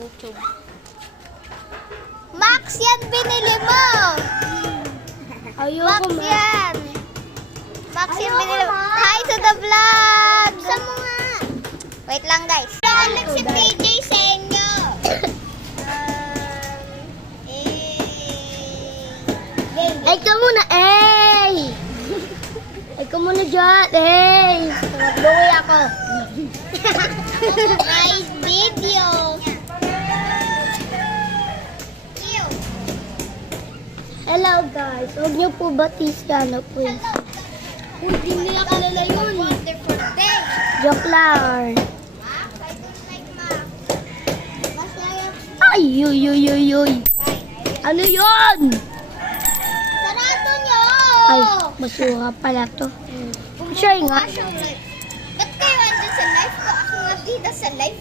YouTube. Max, yan binili mo! Max yan! Max yan binili mo. Hi to the vlog! Sa mo nga! Wait lang guys. Alam si PJ sa inyo. Ay ka muna, ay! Ay ka muna dyan, ay! Bukoy ako. Nice video! Hello guys, huwag niyo po batisyan po yun. Hindi niya kilala yun. Wonderful day! Joke lang. Ay, uy, uy, uy, uy. Ano yun? Sarado nyo! Ay, basura pala to. Sure nga. Ba't kayo andun sa live ko? Ako nga dito sa live